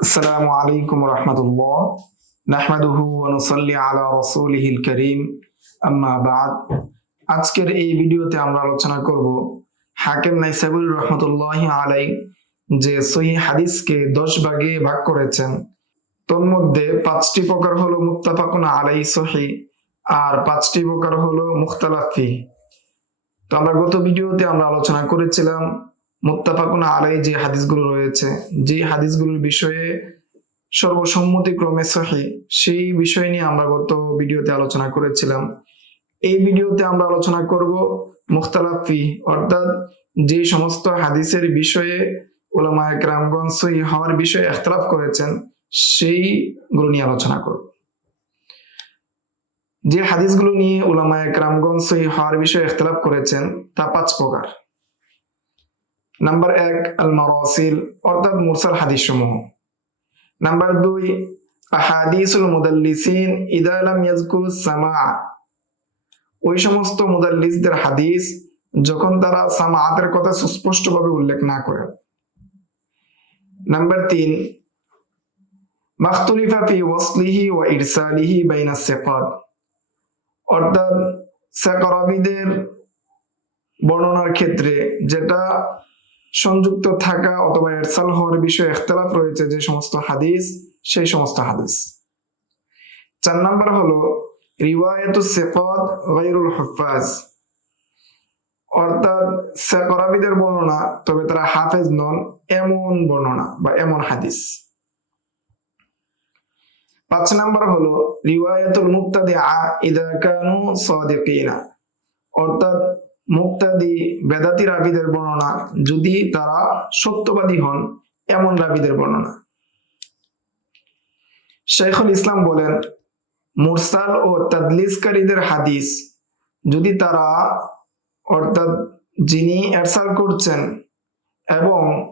আসসালামু আলাইকুম রহমতুল্লাহ নাহমাদুহু ওয়ানুসাল্লি আলা রাসূলিহিল কারীম আম্মা বাদ আজকের এই ভিডিওতে আমরা আলোচনা করব হাকিম নাইসাবুল রহমতুল্লাহ আলাই যে সহি হাদিসকে দশ ভাগে ভাগ করেছেন। তন্মধ্যে পাঁচটি প্রকার হলো মুক্তাফাকুন আলাই সহি আর পাঁচটি প্রকার হলো মুখতালাফি তো আমরা গত ভিডিওতে আমরা আলোচনা করেছিলাম মুত্তাফাকুন আলাই যে হাদিসগুলো রয়েছে। যে হাদিসগুলোর বিষয়ে সর্বসম্মতিক্রমে সহি, সেই বিষয় নিয়ে আমরা গত ভিডিওতে আলোচনা করেছিলাম। এই ভিডিওতে আমরা আলোচনা করব মুখতালাফি অর্থাৎ যে সমস্ত হাদিসের বিষয়ে ওলামা একরামগঞ্জ সহি হওয়ার বিষয়ে এখতলাফ করেছেন, সেইগুলো নিয়ে আলোচনা করব। যে হাদিসগুলো নিয়ে ওলামা একরামগঞ্জ সহি হওয়ার বিষয়ে এখতলাফ করেছেন, তা পাঁচ প্রকার। নাম্বার এক আল মারাসিল অর্থাৎ মুরসাল হাদিস সমূহ নাম্বার দুই, আহাদিসুল মুদাল্লিসিন, ইদা লাম ইয়াজকুরু সামা ওই সমস্ত মুদাল্লিসদের হাদিস যখন তারা সামাআতের কথা সুস্পষ্টভাবে উল্লেখ না করেন। নাম্বার তিন, মাখতুলিফা ফি ওয়াসলিহি ওয়া ইরসালিহি বাইনা সিকাত। অর্থাৎ সাকারাবিদের বর্ণনার ক্ষেত্রে যেটা সংযুক্ত থাকা অথবা এরসাল হওয়ার বিষয়ে ইখতলাফ রয়েছে যে সমস্ত হাদিস, সেই সমস্ত হাদিস। চার নাম্বার হলো, রিওয়ায়াতু সেকত গায়রুল হুফাজ অর্থাৎ সেকরাবিদের বর্ণনা, তবে তারা হাফেজ নন, এমন বর্ণনা বা এমন হাদিস। পাঁচ নাম্বার হলো, রিওয়ায়াতুল মুক্তাদি আ ইদা কানু সাদিকিনা। অর্থাৎ মুক্তাদি বেদাতি রাবিদের বর্ণনা, যদি তারা সত্যবাদী হন, এমন রাবিদের বর্ণনা। শেখুল ইসলাম বলেন, মুরসাল ও তাদলিসকারীদের হাদিস, যদি তারা, অর্থাৎ যিনি এরসাল করছেন এবং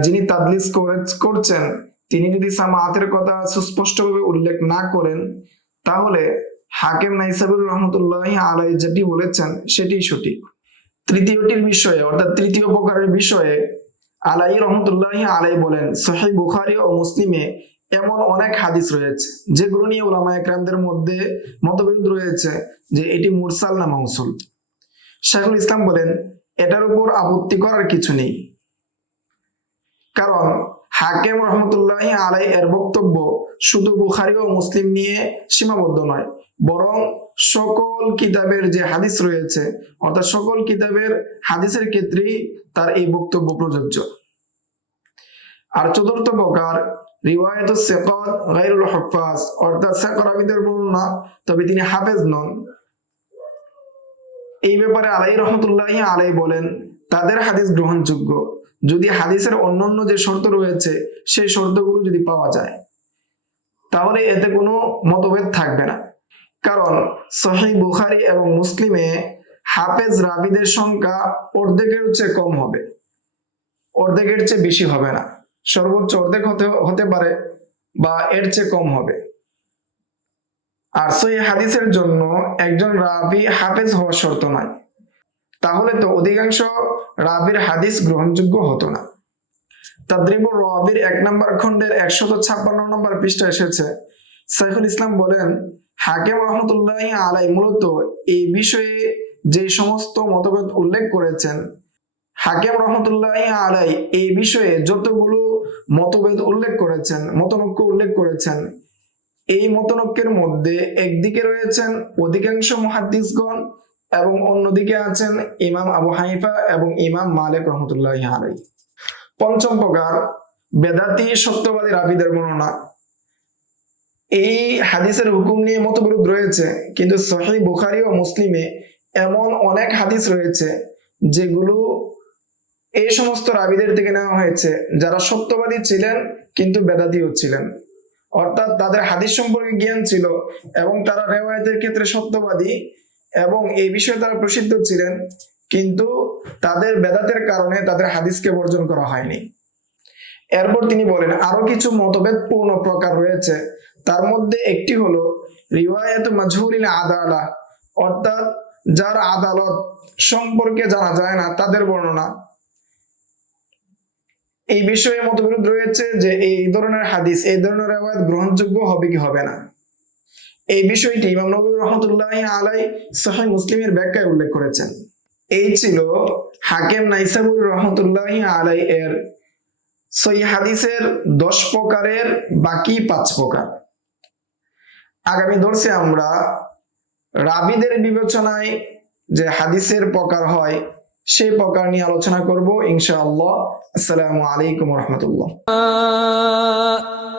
যিনি তাদলিস করে- করছেন তিনি যদি সামাতের কথা সুস্পষ্টভাবে উল্লেখ না করেন, তাহলে হাকিম নাইসাবুর রহমতুল্লাহ আলাই যেটি বলেছেন সেটি সঠিক। তৃতীয়টির বিষয়ে, অর্থাৎ তৃতীয় প্রকারের বিষয়ে আলাই রহমতুল্লাহ আলাই বলেন সহি বুখারি ও মুসলিমে এমন অনেক হাদিস রয়েছে, যেগুলো নিয়ে ওলামা একরামদের মধ্যে মতবিরোধ রয়েছে যে এটি মুরসাল না মৌসুল শেখুল ইসলাম বলেন, এটার উপর আপত্তি করার কিছু নেই। কারণ হাকিম রহমতুল্লাহ আলাই এর বক্তব্য শুধু বুখারি ও মুসলিম নিয়ে সীমাবদ্ধ নয়, বরং সকল কিতাবের যে হাদিস রয়েছে, অর্থাৎ সকল কিতাবের হাদিসের ক্ষেত্রেই তার এই বক্তব্য প্রযোজ্য। আর চতুর্থ প্রকার, রিওয়ায়ত সেকত গাইরুল হফাজ, অর্থাৎ সেকরাবিদের বর্ণনা, তবে তিনি হাফেজ নন। এই ব্যাপারে আলাই রহমতুল্লাহ আলাই বলেন, তাদের হাদিস গ্রহণযোগ্য। যদি হাদিসের অন্যান্য যে শর্ত রয়েছে, সেই শর্তগুলো যদি পাওয়া যায়, তাহলে এতে কোনো মতভেদ থাকবে না। কারণ সহি বুখারি এবং মুসলিমে হাফেজ রাবিদের সংখ্যা অর্ধেকের চেয়ে কম হবে। অর্ধেকের চেয়ে বেশি হবে না। সর্বোচ্চ অর্ধেক হতে হতে পারে বা এর চেয়ে কম হবে। আর সহি হাদিসের জন্য একজন রাবি হাফেজ হওয়া শর্ত নয় তাহলে তো অধিকাংশ রাবির হাদিস গ্রহণযোগ্য হতো না। তাদ্রিবুর রাবির এক নম্বর খণ্ডের একশত ছাপ্পান্ন নম্বর পৃষ্ঠা এসেছে। সাইফুল ইসলাম বলেন, হাকিম রহমতুল্লাহ আলাই মূলত এই বিষয়ে যে সমস্ত মতভেদ উল্লেখ করেছেন, হাকিম রহমতুল্লাহ আলাই এই বিষয়ে যতগুলো মতভেদ উল্লেখ করেছেন, মতনৈক্য উল্লেখ করেছেন, এই মতনৈক্যের মধ্যে একদিকে রয়েছেন অধিকাংশ মহাদ্দিসগণ এবং অন্যদিকে আছেন ইমাম আবু হানিফা এবং ইমাম মালিক রহমতুল্লাহ আলাই পঞ্চম প্রকার, বেদাতি সত্যবাদী রাবিদের বর্ণনা। এই হাদিসের হুকুম নিয়ে মতবিরোধ রয়েছে, কিন্তু সহি বুখারি ও মুসলিমে এমন অনেক হাদিস রয়েছে, যেগুলো এই সমস্ত রাবিদের থেকে নেওয়া হয়েছে, যারা সত্যবাদী ছিলেন কিন্তু বেদাতিও ছিলেন। অর্থাৎ তাদের হাদিস সম্পর্কে জ্ঞান ছিল এবং তারা রেওয়ায়তের ক্ষেত্রে সত্যবাদী এবং এই বিষয়ে তারা প্রসিদ্ধ ছিলেন, কিন্তু তাদের বেদাতের কারণে তাদের হাদিসকে বর্জন করা হয়নি। এরপর তিনি বলেন, আরও কিছু মতভেদ পূর্ণ প্রকার রয়েছে। তার মধ্যে একটি হলো, রিওয়ায়াত মাজহুরিল আদালা, অর্থাৎ যার আদালত সম্পর্কে জানা যায় না, তাদের বর্ণনা। এই বিষয়ে মতবিরোধ রয়েছে যে এই ধরনের হাদিস, এই ধরনের রেওয়ায়ত গ্রহণযোগ্য হবে কি হবে না। এই বিষয়টি ইমাম নবী রহমতুল্লাহ আলাই সহাই মুসলিমের ব্যাখ্যায় উল্লেখ করেছেন। এই ছিল হাকেম নাইসাবুর রহমতুল্লাহ আলাই এর সই হাদিসের দশ প্রকারের বাকি পাঁচ প্রকার। আগামী দর্শে আমরা রাবিদের বিবেচনায় যে হাদিসের প্রকার হয়, সেই প্রকার নিয়ে আলোচনা করব। ইনশাআল্লাহ। আসসালামু আলাইকুম রহমতুল্লাহ।